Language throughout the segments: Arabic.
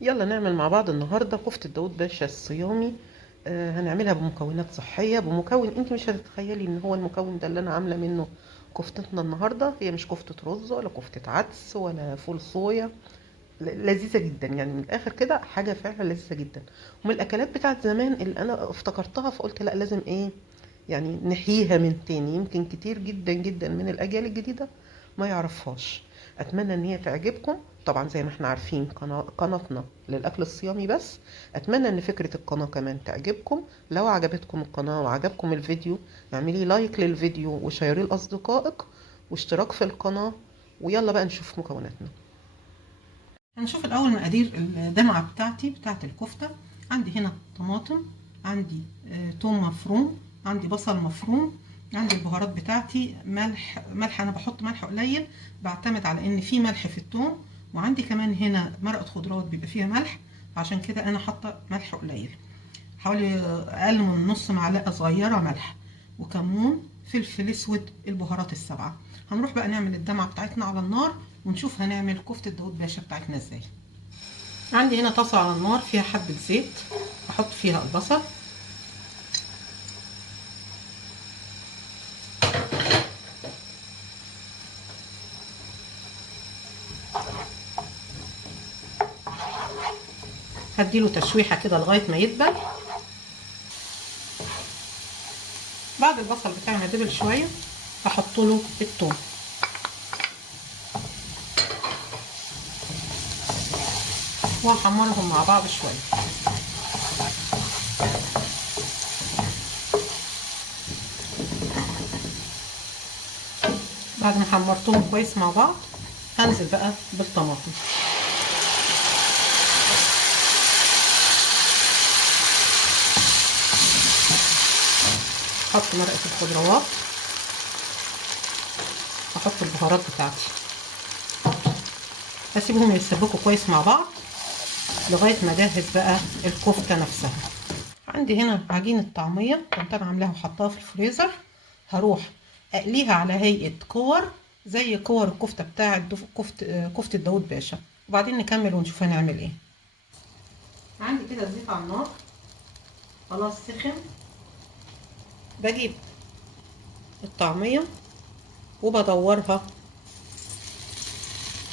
يلا نعمل مع بعض النهاردة كفتة داوود باشا الصيامي. هنعملها بمكونات صحية، بمكون انت مش هتتخيلي ان هو المكون ده اللي انا عاملة منه كفتتنا النهاردة. هي مش كفتة رز ولا كفتة عدس ولا فول صويا. لذيذة جدا، يعني من الاخر كده حاجة فعلا لذيذة جدا، ومن الاكلات بتاعت زمان اللي انا افتكرتها، فقلت لا لازم ايه يعني نحييها من تاني. يمكن كتير جدا جدا من الاجيال الجديدة ما يعرفهاش. اتمنى ان هي تعجبكم. طبعا زي ما احنا عارفين قناتنا للاكل الصيامي بس. اتمنى ان فكرة القناة كمان تعجبكم. لو عجبتكم القناة وعجبكم الفيديو، اعملي لايك للفيديو وشيريه لاصدقائك واشتراك في القناة. ويلا بقى نشوف مكوناتنا. هنشوف الأول مقادير الدمعة بتاعت الكفتة. عندي هنا طماطم، عندي توم مفروم، عندي بصل مفروم، عندي البهارات بتاعتي ملح أنا بحط ملح قليل، بعتمد على إن في ملح في التوم، وعندي كمان هنا مرقة خضروات بيبقى فيها ملح، عشان كده أنا حاطة ملح قليل، حوالي أقل من نص معلقة صغيرة ملح، وكمون، فلفل أسود، البهارات السبعة. هنروح بقى نعمل الدمعة بتاعتنا على النار ونشوف هنعمل كفتة داوود باشا بتاعتنا ازاي. عندي هنا طاسة على النار فيها حبة زيت، احط فيها البصل، هديله تشويحة كده لغاية ما يدبل. بعد البصل بتاعي ما دبل شوية هحط له الثوم، وهحمرهم مع بعض شوية. بعد ما حمرتهم كويس مع بعض هنزل بقى بالطماطم. احط مرقة الخضروات، احط البهارات بتاعتي، هسيبهم يتسبكوا كويس مع بعض لغاية ما اجهز بقى الكفتة نفسها. عندي هنا عجينة طعمية كنت انا عاملاها وحطاها في الفريزر، هروح اقليها على هيئة كور زي كور الكفتة بتاعت كفتة داوود باشا، وبعدين نكمل ونشوف هنعمل ايه. عندي كده الزيت على النار خلاص سخن، بجيب الطعمية وبدورها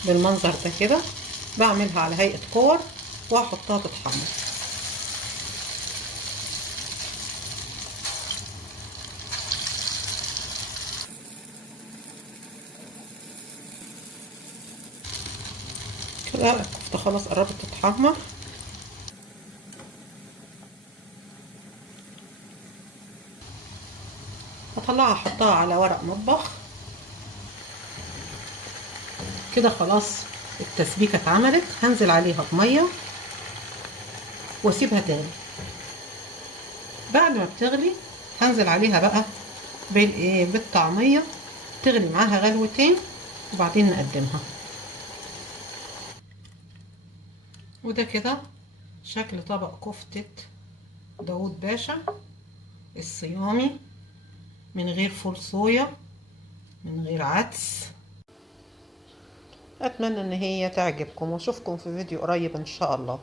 بالمنظر ده كده، بعملها على هيئة كور وهحطها تتحمر. كده الكفتة خلاص قربت تتحمر، هطلعها احطها على ورق مطبخ كده. خلاص التسبيكة اتعملت، هنزل عليها بمية واسيبها تاني. بعد ما بتغلي هنزل عليها بقى بالطعمية، تغلي معاها غلوتين وبعدين نقدمها. وده كده شكل طبق كفتة داوود باشا الصيامي، من غير فول صويا، من غير عدس. اتمنى ان هي تعجبكم واشوفكم في فيديو قريب ان شاء الله.